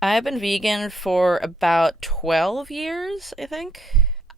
I've been vegan for about 12 years, I think.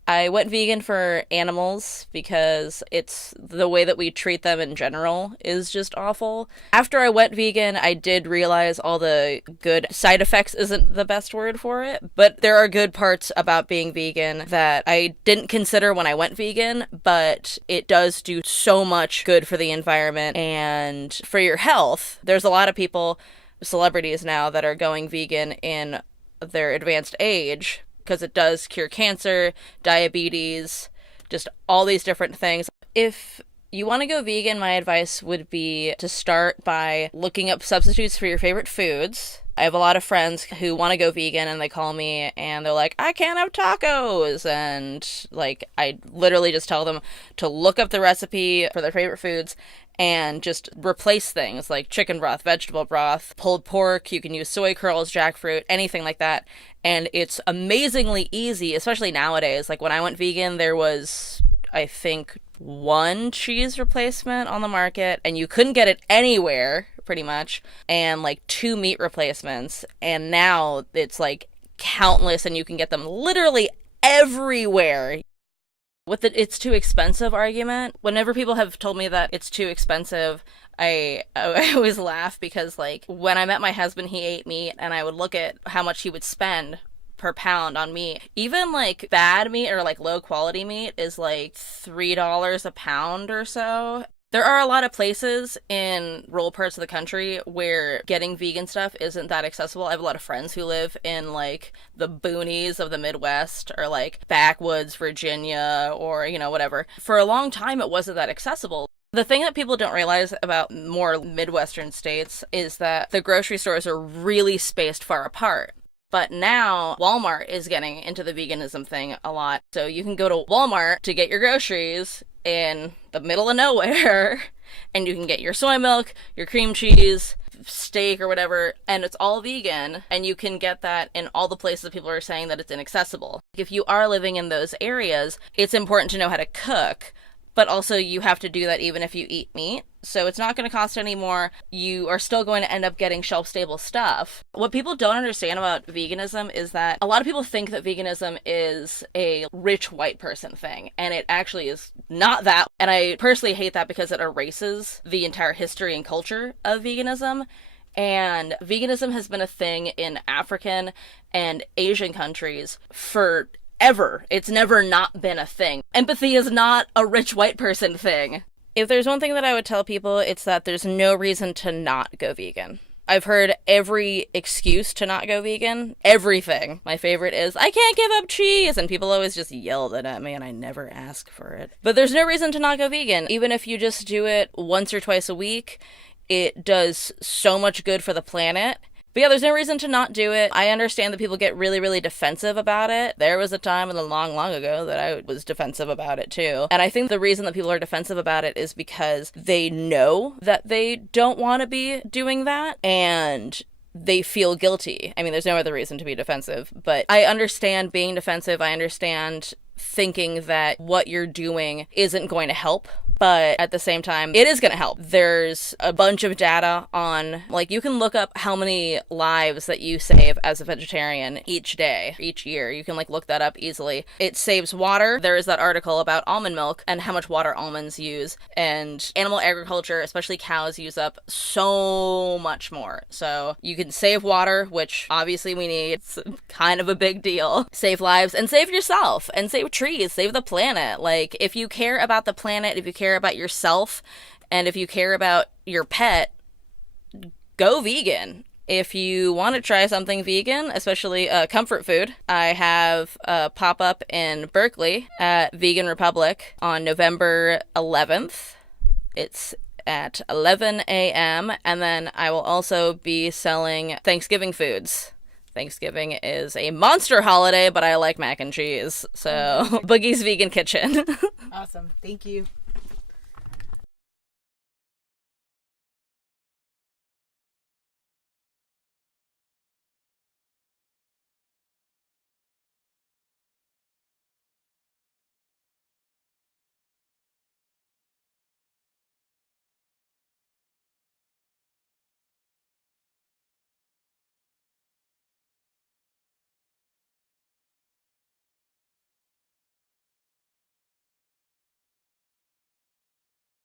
I went vegan for animals because it's the way that we treat them in general is just awful. After I went vegan, I did realize all the good side effects isn't the best word for it, but there are good parts about being vegan that I didn't consider when I went vegan, but it does do so much good for the environment and for your health. There's a lot of people, celebrities now, that are going vegan in their advanced age because it does cure cancer, diabetes, just all these different things. If you want to go vegan, my advice would be to start by looking up substitutes for your favorite foods. I have a lot of friends who want to go vegan and they call me and they're like, I can't have tacos. And like, I literally just tell them to look up the recipe for their favorite foods and just replace things like chicken broth, vegetable broth, pulled pork. You can use soy curls, jackfruit, anything like that. And it's amazingly easy, especially nowadays. Like when I went vegan, there was, I think, one cheese replacement on the market, and you couldn't get it anywhere, pretty much, and like two meat replacements. And now it's like countless, and you can get them literally everywhere. With the it's too expensive argument, whenever people have told me that it's too expensive, I always laugh because like when I met my husband, he ate meat, and I would look at how much he would spend per pound on meat. Even like bad meat or like low quality meat is like $3 a pound or so. There are a lot of places in rural parts of the country where getting vegan stuff isn't that accessible. I have a lot of friends who live in like the boonies of the Midwest or like backwoods Virginia or, whatever. For a long time, it wasn't that accessible. The thing that people don't realize about more Midwestern states is that the grocery stores are really spaced far apart. But now Walmart is getting into the veganism thing a lot. So you can go to Walmart to get your groceries in the middle of nowhere and you can get your soy milk, your cream cheese, steak or whatever, and it's all vegan, and you can get that in all the places that people are saying that it's inaccessible. If you are living in those areas, it's important to know how to cook, but also you have to do that even if you eat meat. So it's not going to cost any more. You are still going to end up getting shelf-stable stuff. What people don't understand about veganism is that a lot of people think that veganism is a rich white person thing, and it actually is not that. And I personally hate that because it erases the entire history and culture of veganism. And veganism has been a thing in African and Asian countries for ever. It's never not been a thing. Empathy is not a rich white person thing. If there's one thing that I would tell people, it's that there's no reason to not go vegan. I've heard every excuse to not go vegan. Everything. My favorite is, I can't give up cheese, and people always just yell that at me, and I never ask for it. But there's no reason to not go vegan. Even if you just do it once or twice a week, it does so much good for the planet. But yeah, there's no reason to not do it. I understand that people get really, really defensive about it. There was a time in the long, long ago that I was defensive about it too. And I think the reason that people are defensive about it is because they know that they don't want to be doing that and they feel guilty. I mean, there's no other reason to be defensive, but I understand being defensive. I understand thinking that what you're doing isn't going to help, but at the same time, it is going to help. There's a bunch of data on, like, you can look up how many lives that you save as a vegetarian each day, each year. You can, like, look that up easily. It saves water. There is that article about almond milk and how much water almonds use, and animal agriculture, especially cows, use up so much more. So you can save water, which obviously we need. It's kind of a big deal. Save lives and save yourself and save trees, save the planet. Like, if you care about the planet, if you care about yourself, and if you care about your pet, go vegan. If you want to try something vegan, especially comfort food, I have a pop-up in Berkeley at Vegan Republic on November 11th. It's at 11 a.m. And then I will also be selling Thanksgiving foods. Thanksgiving is a monster holiday, but I like mac and cheese. So, Boogie's Vegan Kitchen. Awesome. Thank you.